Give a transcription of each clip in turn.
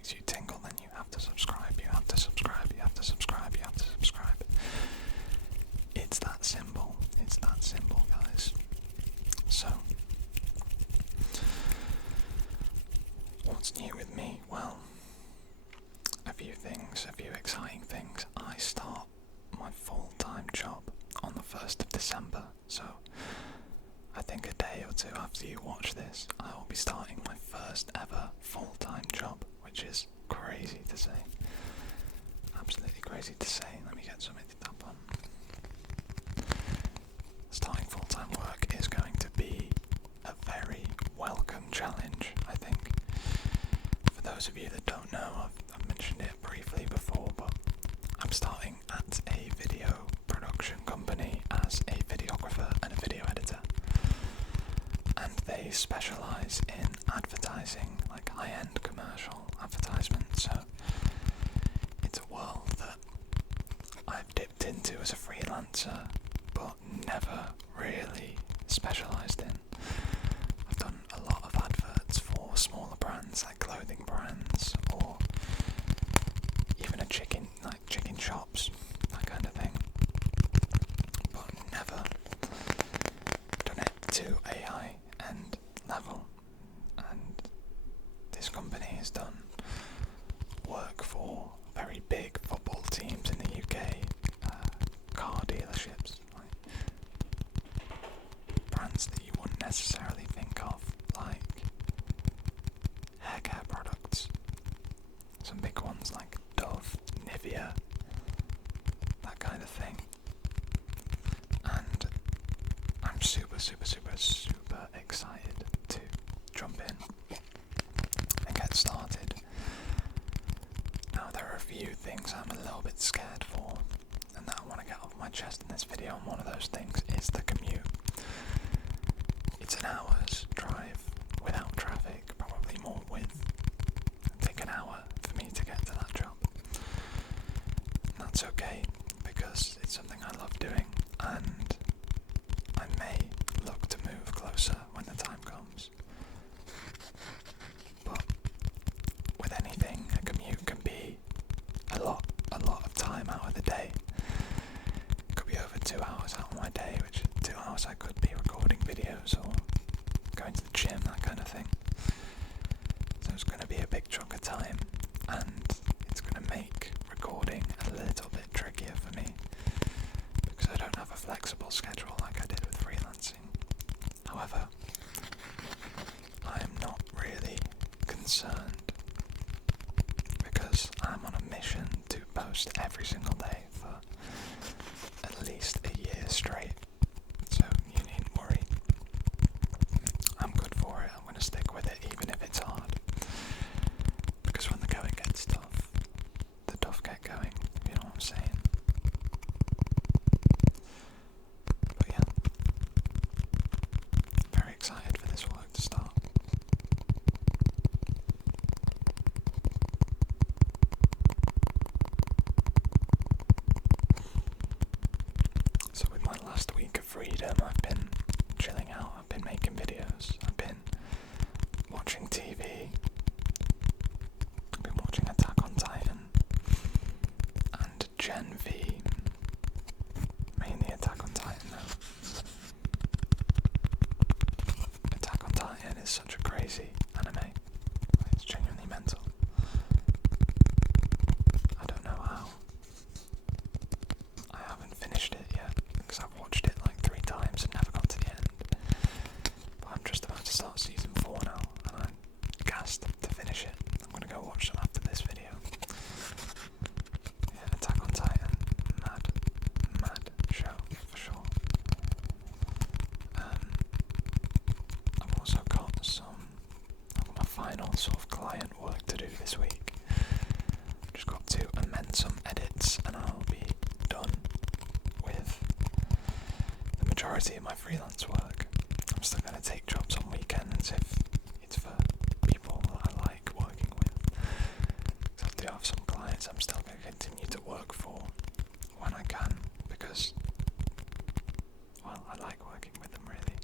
makes you tingle, then you have to subscribe, you have to subscribe, you have to subscribe, you have to subscribe. It's that simple, guys. So, what's new with me? Well, a few exciting things. I start my full-time job on the 1st of December, so I think a day or two after you watch this, I will be starting my first ever full-time job, which is crazy to say. Absolutely crazy to say. Let me get something to tap on. Starting full-time work is going to be a very welcome challenge, I think. For those of you that don't know, I've mentioned it briefly before, but I'm starting at a video production company as a videographer and a video editor. And they specialise in advertising, like high-end commercial advertisement, so it's a world that I've dipped into as a freelancer, but never really specialised in. I've done a lot of adverts for smaller brands, like clothing brands, or even chicken shops, that kind of thing, but never done it to a high-end level. And this company has done work for very big football teams in the UK, car dealerships, like brands that you wouldn't necessarily think of, like hair care products. Some big ones like Dove, Nivea, that kind of thing. And I'm super excited to jump in and get started. Now, there are a few things I'm a little bit scared for, and that I want to get off my chest in this video, and one of those things is the commute. It's an hour's drive without traffic, probably more with. It'll take an hour for me to get to that job. And that's okay, because it's something I love doing, and I may look to move closer when the time comes. But with anything, a commute can be a lot of time out of the day. It could be over 2 hours out of my day, which 2 hours I could be recording videos or going to the gym, that kind of thing. So it's going to be a big chunk of time, and it's going to make recording a little bit trickier for me, because I don't have a flexible schedule like I did with freelancing. However, I am not really concerned, because I'm on a mission to post every single day for at least a year straight, so you needn't worry. I'm good for it. I'm going to stick with it even if it's hard, because when the going gets tough, the tough get going, you know what I'm saying? But yeah, very excited for this work to start. So with my last week of freedom, I've been chilling out, I've been making videos, I've been watching TV, I've been watching Attack on Titan and Gen V, mainly Attack on Titan though. Attack on Titan is such a crazy anime, it's genuinely mental. I don't know how. I haven't finished it yet, because I've watched it like 3 times and never got to the end. But I'm just about to start season 4 now, and I'm gassed to finish it. I'm going to go watch some after this video. Yeah, Attack on Titan, mad show, for sure. I've also got my final sort of client work to do this week. Just got to amend some edits, and I'll be done with the majority of my freelance work. I'm still going to take jobs on weekends if it's for people that I like working with. So I do have some clients I'm still going to continue to work for when I can, because, well, I like working with them really.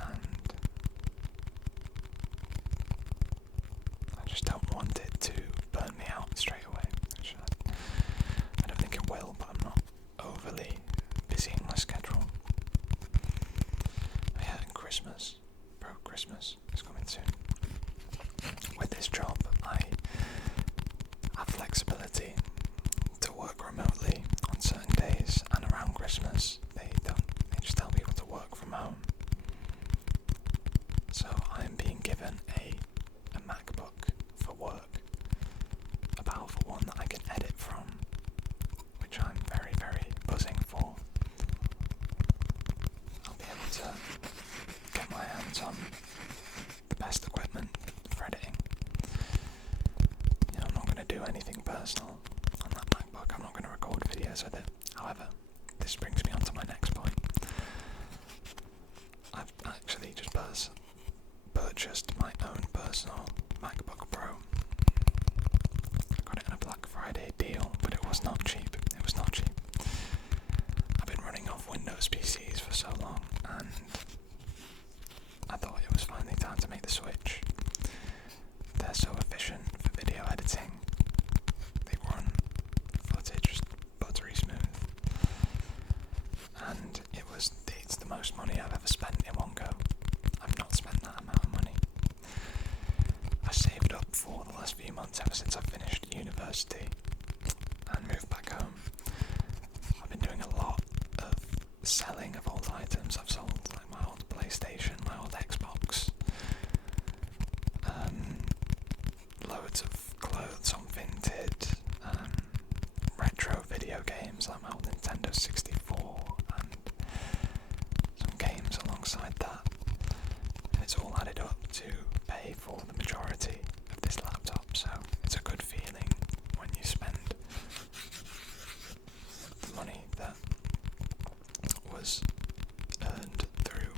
And flexibility to work remotely on certain days, and around Christmas they just tell people to work from home. So I'm being given a MacBook for work, a powerful one that I can edit from, which I'm very, very buzzing for. I'll be able to get my hands on the best equipment for editing. I'm not going to do anything personal on that MacBook. I'm not going to record videos with it. However, this brings me on to my next point. I've actually just purchased my own personal MacBook Pro. I got it in a Black Friday deal, but it was not cheap. It was not cheap. I've been running off Windows PCs for so long, and I thought it was finally time to make the switch. They're so efficient for video editing. They run footage just buttery smooth. And it's the most money I've ever spent in one go. I've not spent that amount of money. I saved up for the last few months ever since I finished university and moved back home. I've been doing a lot of selling of old items. I've sold like my old PlayStation, my old Xbox, loads of clothes on Vinted, retro video games like my old Nintendo 64, and some games alongside that. And it's all added up to pay for the majority of this laptop, so it's a good feeling when you spend the money that was earned through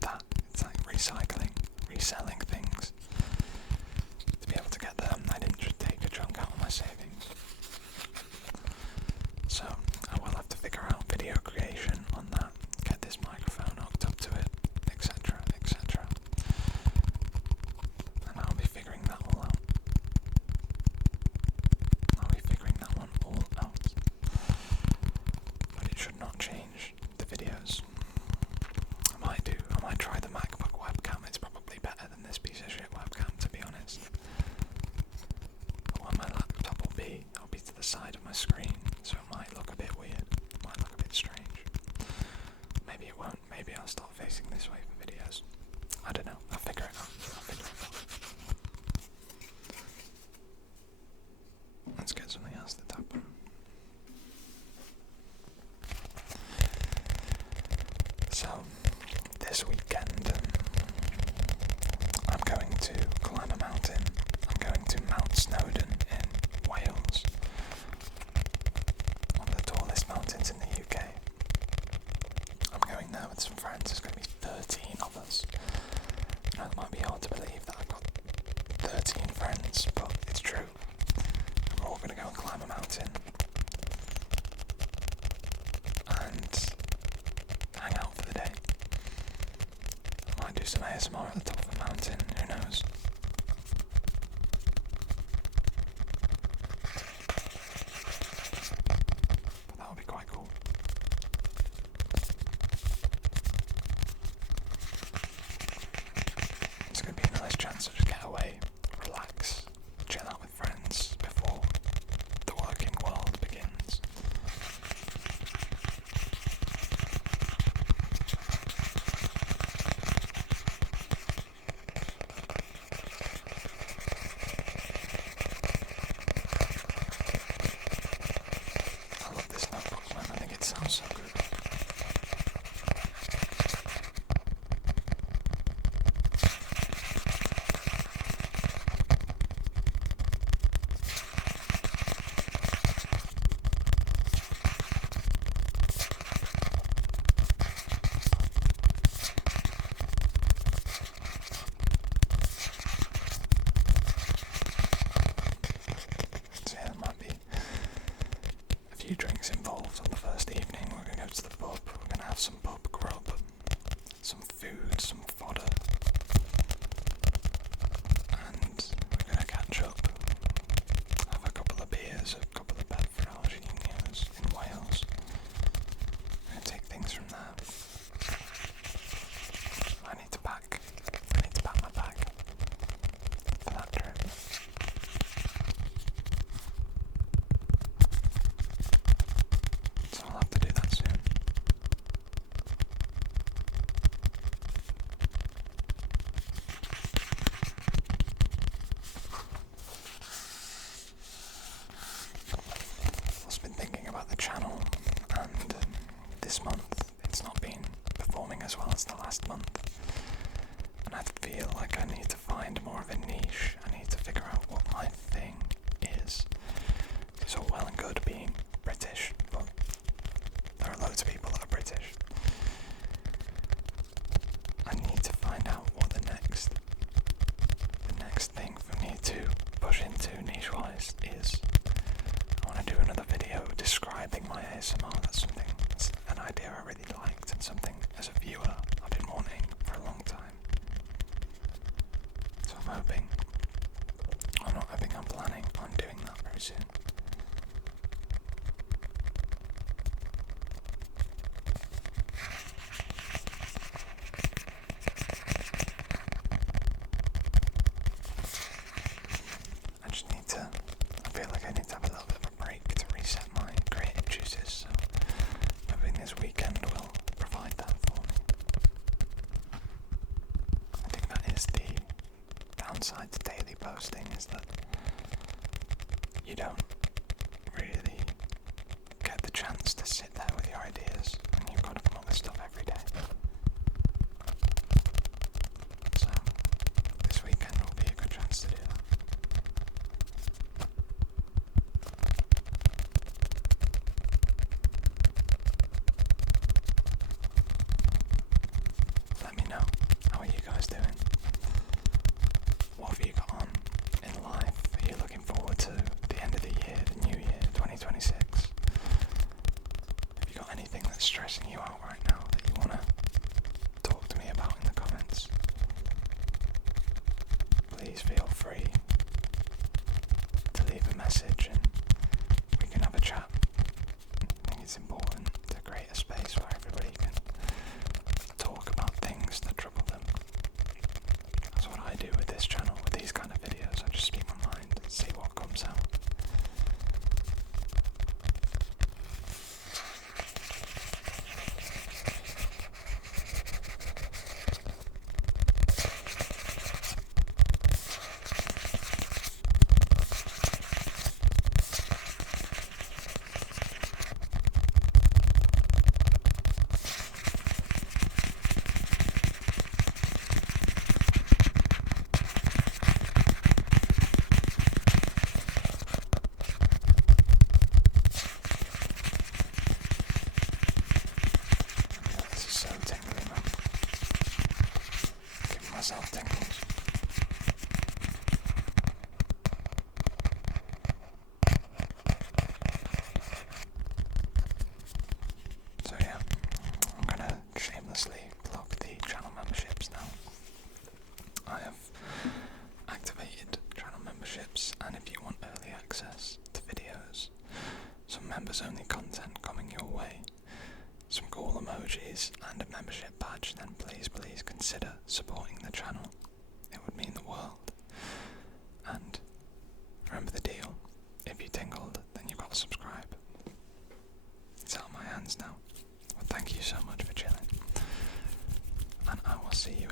that. It's like reselling things. To be able to get them, I didn't just take a chunk out of my savings. So I will have to figure out video creation on that, get this microphone hooked up to it, etc, etc. And I'll be figuring that all out. But it should not change the videos. I might try the MacBook webcam. It's probably better than this piece of shit webcam, to be honest. But where my laptop will be, I'll be to the side of my screen, so it might look a bit weird, it might look a bit strange. Maybe it won't, maybe I'll start facing this way for videos. I don't know, I'll figure it out. Let's get something else to tap on. So, this weekend, I'm going to climb a mountain. I'm going to Mount Snowdon in Wales, one of the tallest mountains in the UK. I'm going there with some friends. There's going to be 13 of us. Now, it might be hard to believe that I've got 13 friends, but it's true. We're all going to go and climb a mountain and hang out for the day. I might do some ASMR at the top of the mountain, who knows? But that would be quite cool. It's going to be a nice chance to just get away, relax, chill out with friends before the working world begins. push into niche-wise is I want to do another video describing my ASMR. That's an idea I really liked and something as a viewer I've been wanting for a long time. So I'm planning on doing that very soon. I feel like I need to have a little bit of a break to reset my creative juices, so hoping this weekend will provide that for me. I think that is the downside to daily posting, is that you don't really get the chance to sit there with your ideas, and you've got to come up with stuff every day. So this weekend will be a good chance to do that. Let me know, how are you guys doing? What have you got on in life? Are you looking forward to the end of the year, the new year, 2026? Have you got anything that's stressing you out right now that you want to talk to me about in the comments? Please feel free to leave a message and we can have a chat. I think it's important to create a space where everybody can talk about things that trouble them. That's what I do with this channel, with these kind of videos. I just speak my mind and see what comes out. This is so tingly, man. Giving myself tingles. So yeah, I'm gonna shamelessly plug the channel memberships now. I have activated channel memberships, and if you want early access to videos, some members only content coming your way, some cool emojis and a membership badge, then please consider supporting the channel. It would mean the world. And remember the deal, if you tingled, then you've got to subscribe. It's out of my hands now. Well, thank you so much for chilling, and I will see you